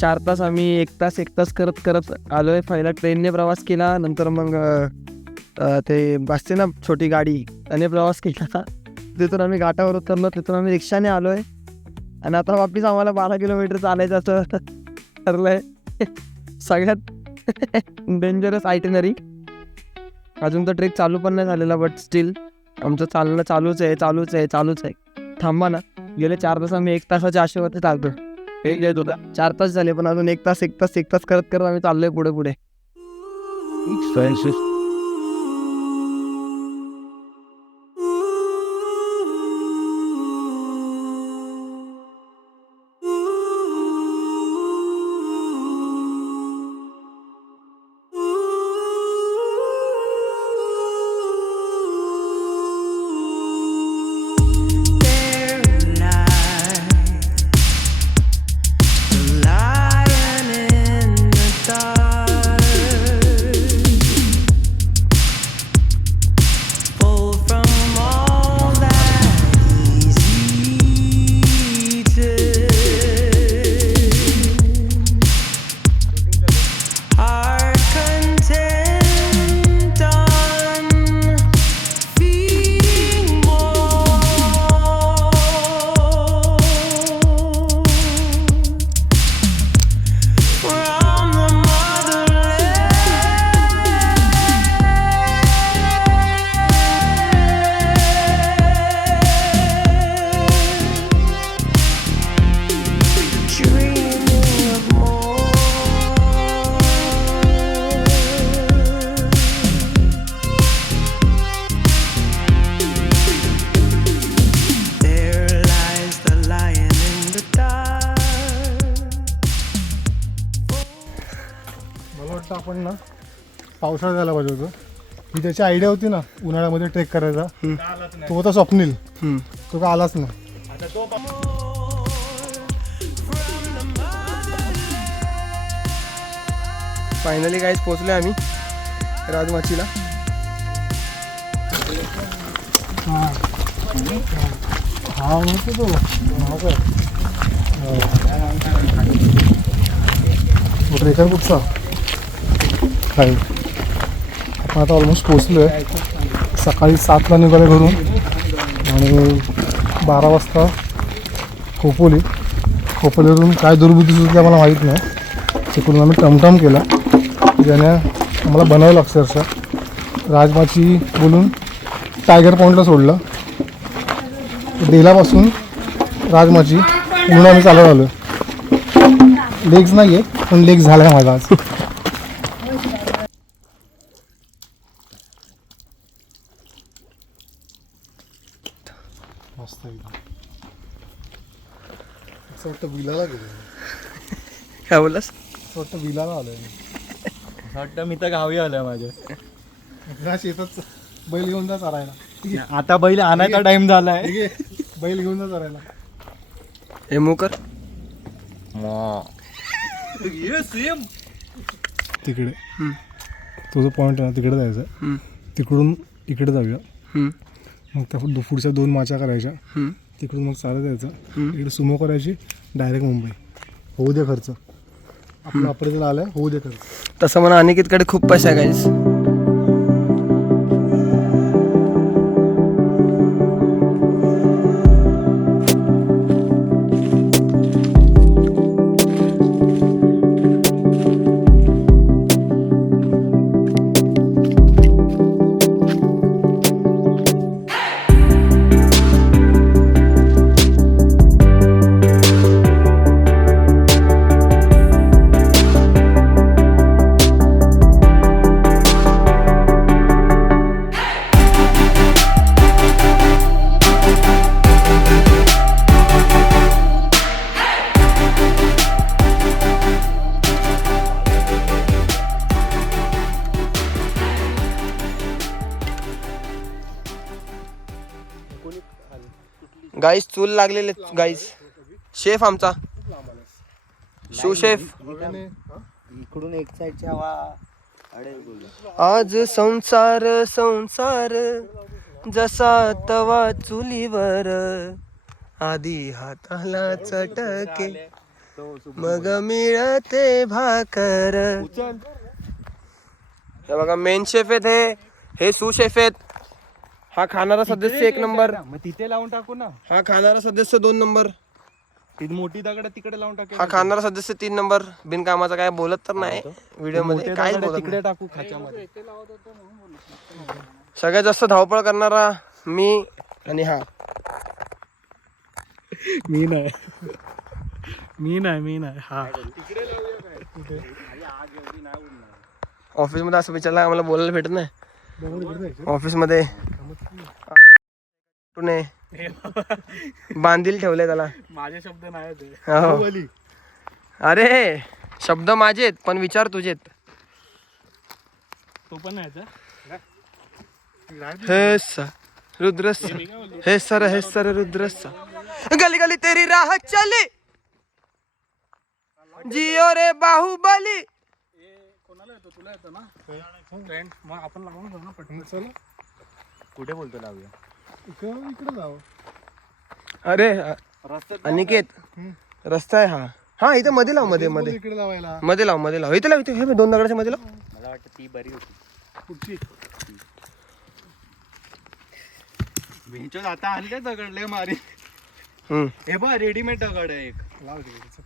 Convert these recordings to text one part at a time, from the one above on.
4 तास आम्ही 1 तास करत करत आलोय. पहिला ट्रेनने प्रवास केला, नंतर मग ते बसते ना छोटी गाडी, त्याने प्रवास केला. तिथून आम्ही घाटावर उतरलो, तिथून आम्ही रिक्षाने आलोय आणि आता वापस आम्हाला 12 किलोमीटर चालायचं असं ठरलंय. सगळ्यात डेंजरस आयटिनरी. अजून तर ट्रेक चालू पण नाही झालेला, बट स्टील आमचं चालणं चालूच आहे. थांबा ना, गेले 4 तास आम्ही 1 तासाच्या आशेवरती चालतो. 4 तास झाले, पण अजून 1 तास करत करत आम्ही चाललोय पुढे. आपण ना पावसाळ्यात जायला पाहिजे होतं. ही त्याची आयडिया होती ना उन्हाळ्यामध्ये ट्रेक करायचा, तो होता स्वप्नील. तो का आलाच नाही. फायनली गाईज पोहोचलोय आम्ही राजमाचीला. हा म्हणतो तो ट्रेकर कुठचा काय. आपण आता ऑलमोस्ट पोचलो आहे. सकाळी 7ला निघाले घरून आणि 12 वाजता खोपोलीवरून काय दुर्बुद्धी सुद्धा मला माहीत नाही. तिकडून आम्ही टमटम केला, ज्याने आम्हाला बनवलं अक्षरशः. राजमाची बोलून टायगर पॉईंटला सोडलं. डेलापासून राजमाची पूर्ण आम्ही चालत आलो. लेग्स नाही आहेत, पण लेग्स झाला आहे माझा आज. मस्त एकदम. असं वाटतं विलाला गेलो. काय बोललास? असं वाटतं विलाला आलोय. असं वाटतं मी तर गावी आलोय माझ्या. शेतात बैल घेऊन जा चरायला. आता बैल आणायचा टाइम झालाय. बैल घेऊन जा चरायला. हे मुकर तिकडे तो जो पॉईंट आहे ना, तिकडे जायचं. तिकडून इकडे जाऊया. मग त्या पुढच्या 2 माच्या करायच्या. तिकडून मग चालत जायचं. इकडे सुमो करायची, डायरेक्ट मुंबई. होऊ दे खर्च, आपलं अप्रेजल आलं, होऊ दे खर्च. तसं म्हणा अनिकेतकडे खूप पैसा आहे गाईज. गाईज चूल लागलेले गाईज. शेफ आमचा शिव शेफ. इकडून एक साईडची हवा. आज संसार संसार जसा तवा चुलीवर, आधी हाताला चटके मग मिळते भाकर. हे बघा मेन शेफ आहेत, हे सू शेफ आहेत. हा खाणारा सदस्य 1 नंबर, मग तिथे लावून टाकू ना. हा खाणारा सदस्य 2 नंबर, ती मोठी दगड तिकडे लावून टाकू. हा खाणारा सदस्य 3 नंबर. बिनकामाचा काय बोलत तर नाही व्हिडिओ मध्ये, काय बोलत तिकडे नाही. टाकू खाच्यामध्ये. सगळ्यात जास्त धावपळ करणारा मी आणि हा. मी नाही हा. ऑफिस मध्ये असं विचारलं आम्हाला बोलायला भेटत नाही. ऑफिस मध्ये बांधील ठेवले त्याला. माझे शब्द नाही ते. हो. अरे शब्द माझेत पण विचार तुझेत. तो पण नाही हे सा रुद्रसा, हे सर रुद्रसा, गली गली तेरी राह चली, जियो रे बाहुबली. कोणाला येतो? तुला येतो ना फ्रेंड? मग आपण लावून जाऊ ना पटकन. चल. कुठे बोलतो लावूया? इकडे जाऊ. अरे रस्त्यात अनिकेत रस्ता आहे हा. हा इथे मध्ये लाव, मध्ये मध्ये इकडे लावायला. मध्ये लाव, मध्ये लाव. इथे लाव, इथे हे 2 दगडाच्या मध्ये लाव. मला वाटतं ती बरी होती. कुठची? भिंचो आता आणले दगडले मारी. हम्म. हे बघ रेडीमेड दगड आहे एक. लाव तिकडे, चल.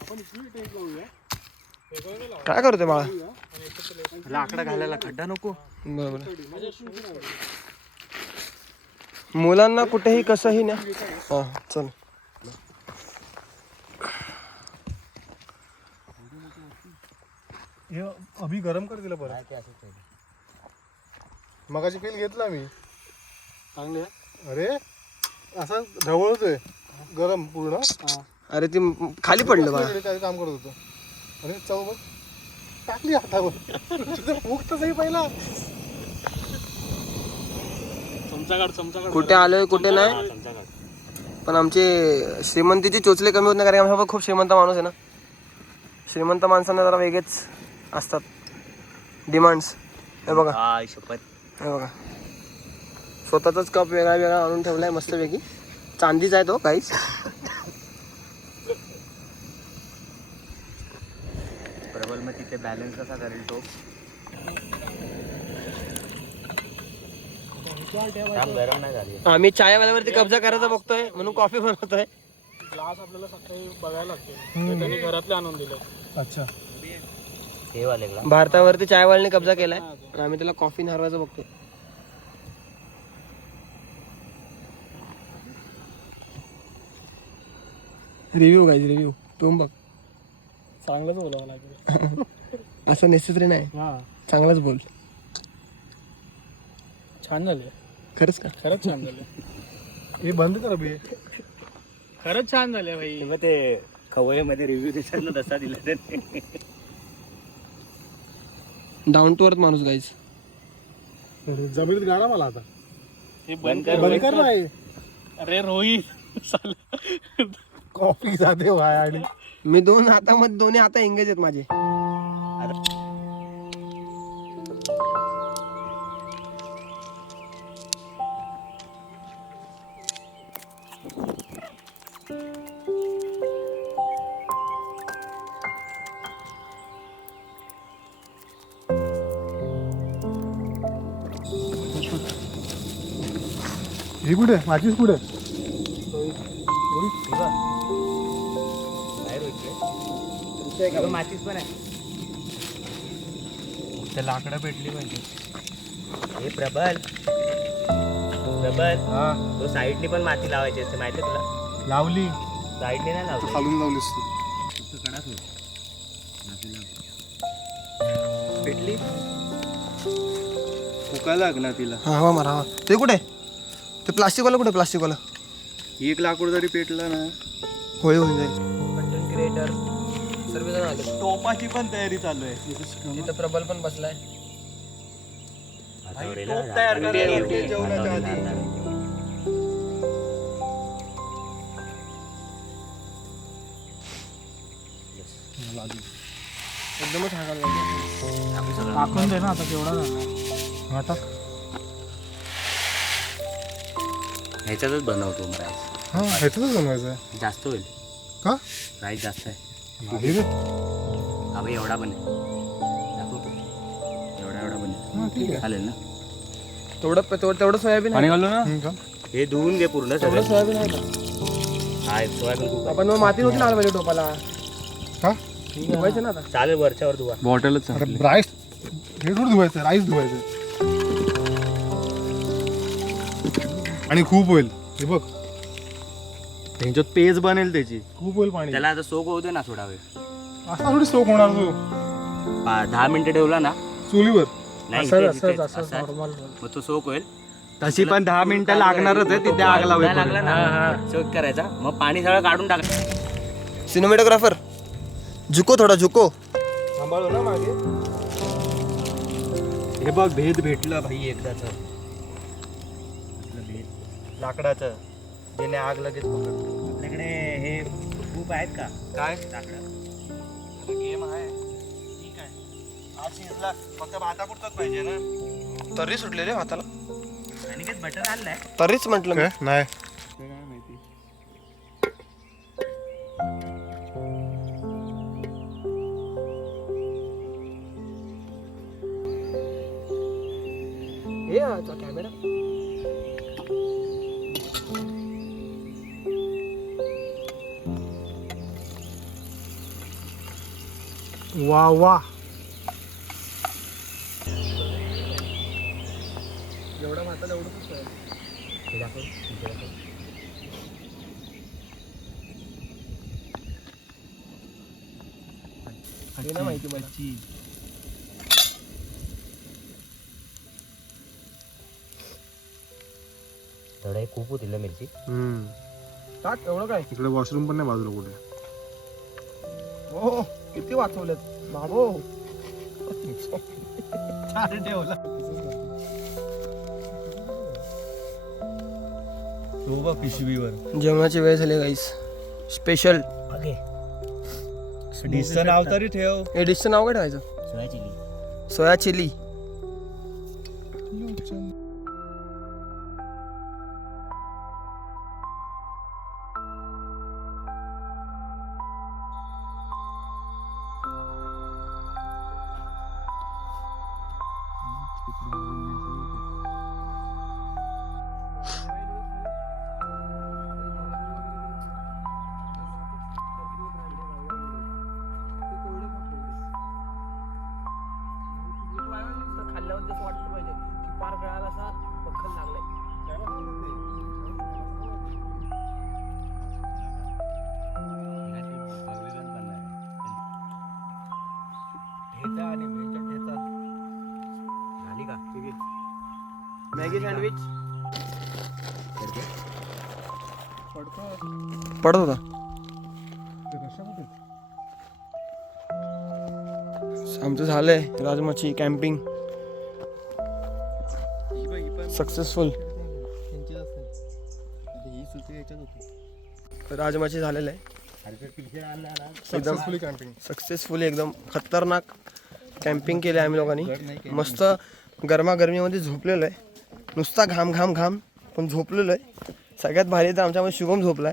आपण इकडे टेक लावूया. काय करतोय बाळा? लाकडं घालायला खड्डा नको. बरोबर. मुलांना कुठेही कसंही ना. हा चल. हे अभि गरम कर दिलं परत. मगाची पेल घेतला मी. चांगले. अरे असा ढवळतोय गरम पूर्ण. अरे ती खाली पडलं बाळा. काय काम करत होतो. अरे चव बघ टाकली हातावर. तुझं भूक तसंही पहिला. कुठे आलोय कुठे नाही, पण आमचे श्रीमंतीची चोचले कमी होत नाही, कारण आमचा खूप श्रीमंत माणूस आहे ना. श्रीमंत माणसांना जरा वेगळेच असतात डिमांड्स. हे बघा, हे बघा स्वतःचाच कप वेगळा वेगळा आणून ठेवलाय मस्तपैकी. चांदीचा आहे तो काहीच. प्रबल मग तिथे बॅलन्स कसा करेल तो? गरम नाही झाली. आम्ही चायवाल्यावरती कब्जा करायचा बघतोय म्हणून कॉफी बनवतोय. ग्लास आपल्याला सकाळी बघायला लागते. त्यांनी घरातले आणून दिले. अच्छा. हे वाले ग्लास भारतावरती चायवाल्याने कब्जा केलाय आणि आम्ही त्याला कॉफी हरवायचं बघतोय. रिव्ह्यू गाईज, रिव्ह्यू तुम्ही बघ. चांगलंच बोलावं लागेल. असं नेसेसरी नाही, हा चांगलाच बोल. छान झाले. खरंच का? खरंच छान झाले. हे बंद कर अभि. खरंच छान झाले भाई. मग ते खवय्यामध्ये रिव्ह्यू देतात ना तसा दिला त्याने. डाऊन टू अर्थ माणूस गाईज. जमिनीत गाडा मला आता. हे बंद बंद कर नाही. अरे रोहित कॉफी जाते वाय. आणि मी 2 हातामध्ये दोन्ही हात एंगेज आहेत माझे. ही कुठे? माझीच कुठे? मातीच पण आहे. त्या लाकडं भेटली पाहिजे. हे प्रबल हा, तो साईडनी पण माती लावायची असते माहिती तुला? लावली. साईडनी नाही लावली. खालून लावलीस तू. भेटली फुका लागला तिला. हा हवा मारा हवा. ते कुठे? ते प्लास्टिकवाला कुठे? प्लास्टिकवाला एक लाकूड जरी पेटलं ना होळी होऊन जाईल. कंटेंट क्रिएटर सर्वजण आले. टोपाची पण तयारी चालू आहे. तिथं प्रबल पण बसलाय. टोप तयार करायला जेवणाच्या आधी. एकदमच हाकायला लागला. टाकून दे ना आता केवढा झाला. हा टाक. ह्याच्यातच बनवतो मग राईस. हां ह्याच्यातच बनवायचं आहे. जास्त होईल का राईस, जास्त आहे. नाही रे. हा भाई एवढा बनेल, दाखव एवढा बनेल. हां ठीक आहे. चालेल ना. तेवढं सोयाबीन आहे. घालू ना. का? हे धुवून घे पूर्ण तेवढं सगळं. सोयाबीन आहे का? हा सोयाबीन खूप आहे. आपण मग माती नव्हती लावली पाहिजे टोपाला. का धुवायचं ना आता. चालेल वरच्यावर धुवा. बॉटलच अरे राईस हे थोडं धुवायचं, राईस धुवायचं. आणि खूप होईल हे बघ, त्यांच्यात पेज बनेल त्याची. खूप होईल पाणी. त्याला आता सोक होऊ दे ना थोडा वेळ. असा थोडी सोक होणार तू 10 मिनिटं ठेवला ना. चुलीवर. नाही असं इथेच, असं इथेच, असं असं. नॉर्मल. मग तो सोक होईल. तशी पण 10 मिनिटं लागणारच आहे तिथे आग लावली. नाही लागला ना सोक करायचा, मग पाणी सगळं काढून टाकायचं. सिनेमॅटोग्राफर झुको, थोडा झुको. सांभाळू ना मागे. हे बघ भेद भेटलं भाई एकदाच. लाकडाचं ज्याने आग लगेच पकडतो. आपल्याकडे हे खूप आहेत का काय लाकडं? गेम आहे. ठीक आहे. आज शिजला फक्त भातापुरताच पाहिजे ना. तर्री सुटले रे हाताला. आणि काही बटर आणलाय. तर्रीच म्हटलं मी. काय नाही काय माहिती. हे कॅमेरा. वा वा. एवढा भाताला एवढं हे दाखव, इथे दाखव. हे ना माहिती मला. थोडं हे खूप होतील ना मिरची. टाक एवढं काय. इकडे वॉशरूम पण नाही बाजूला कुठे. हो किती वाचवलेत बाबो. ठेवला. पिशवीवर जेवणाची वेळ झाली गाईस. स्पेशल. डिशचं नाव तरी ठेव. हे डिशचं नाव काय ठेवायचं? सोया चिली. सोया चिली. खाल्ल्यावर जसं वाटतं पाहिजे की पार गळाला असा पक्कन लागलाय. झाली का? मॅगी सँडविच पडत होता. आमचं झालंय राजमाची कॅम्पिंग सक्सेसफुल. राजमाची झालेलं आहे सक्सेसफुली कॅम्पिंग. सक्सेसफुली. एकदम खतरनाक कॅम्पिंग केली आम्ही लोकांनी. मस्त गरमागरमीमध्ये झोपलेलो आहे. नुसता घाम घाम घाम पण झोपलेलो आहे. सगळ्यात भारी तर आमच्यामध्ये शुभम झोपलाय.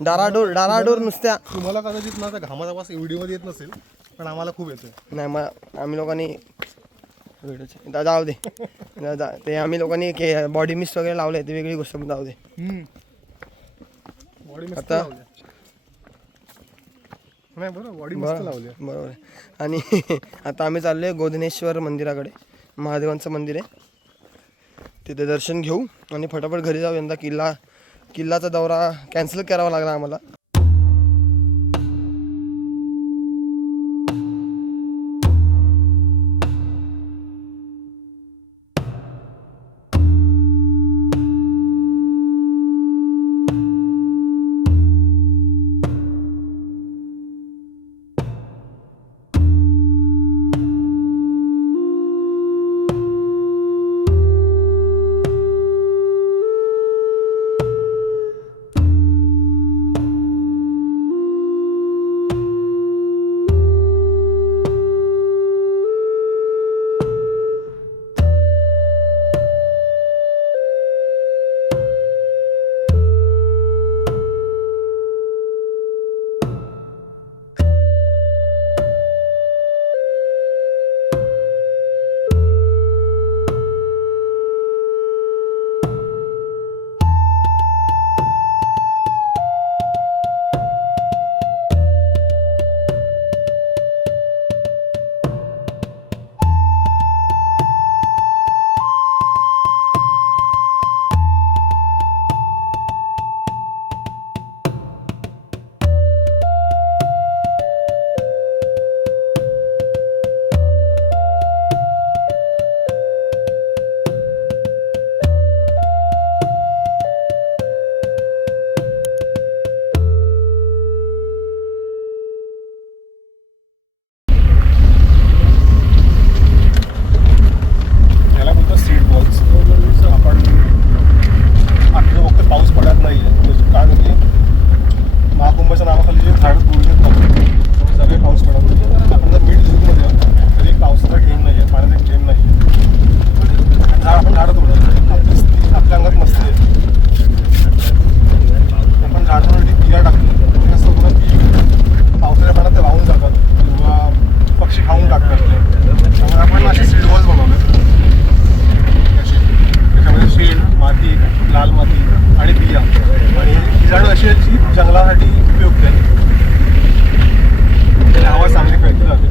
डाराडोर नुसत्या. तुम्हाला कदाचित ना त्या घामाचा वास व्हिडिओमध्ये येत नसेल, पण आम्हाला खूप येतोय. नाही मग आम्ही लोकांनी जाऊ दे. ते आम्ही लोकांनी बॉडी मिस्ट वगैरे लावले ते वेगळी गोष्ट, पण जाऊ दे. बॉडी मस्त आता- लावली. नाही बरं, बॉडी मस्त लावली. बरोबर आहे. आणि आता आम्ही चाललोय गोधनेश्वर मंदिराकडे. महादेवांचं मंदिर आहे. तिथे दर्शन घेऊ आणि फटाफट घरी जाऊ. यंदा किल्लाचा दौरा कॅन्सल करावा लागला आम्हाला. त्यामुळे आपण असे सीड वॉल्स बनवले असे. त्याच्यामध्ये शेण, माती, लाल माती आणि बिया. आणि ही झाडं अशी आहेत जी जंगलासाठी उपयुक्त आहेत. त्याला हवा चांगली कळती जाते.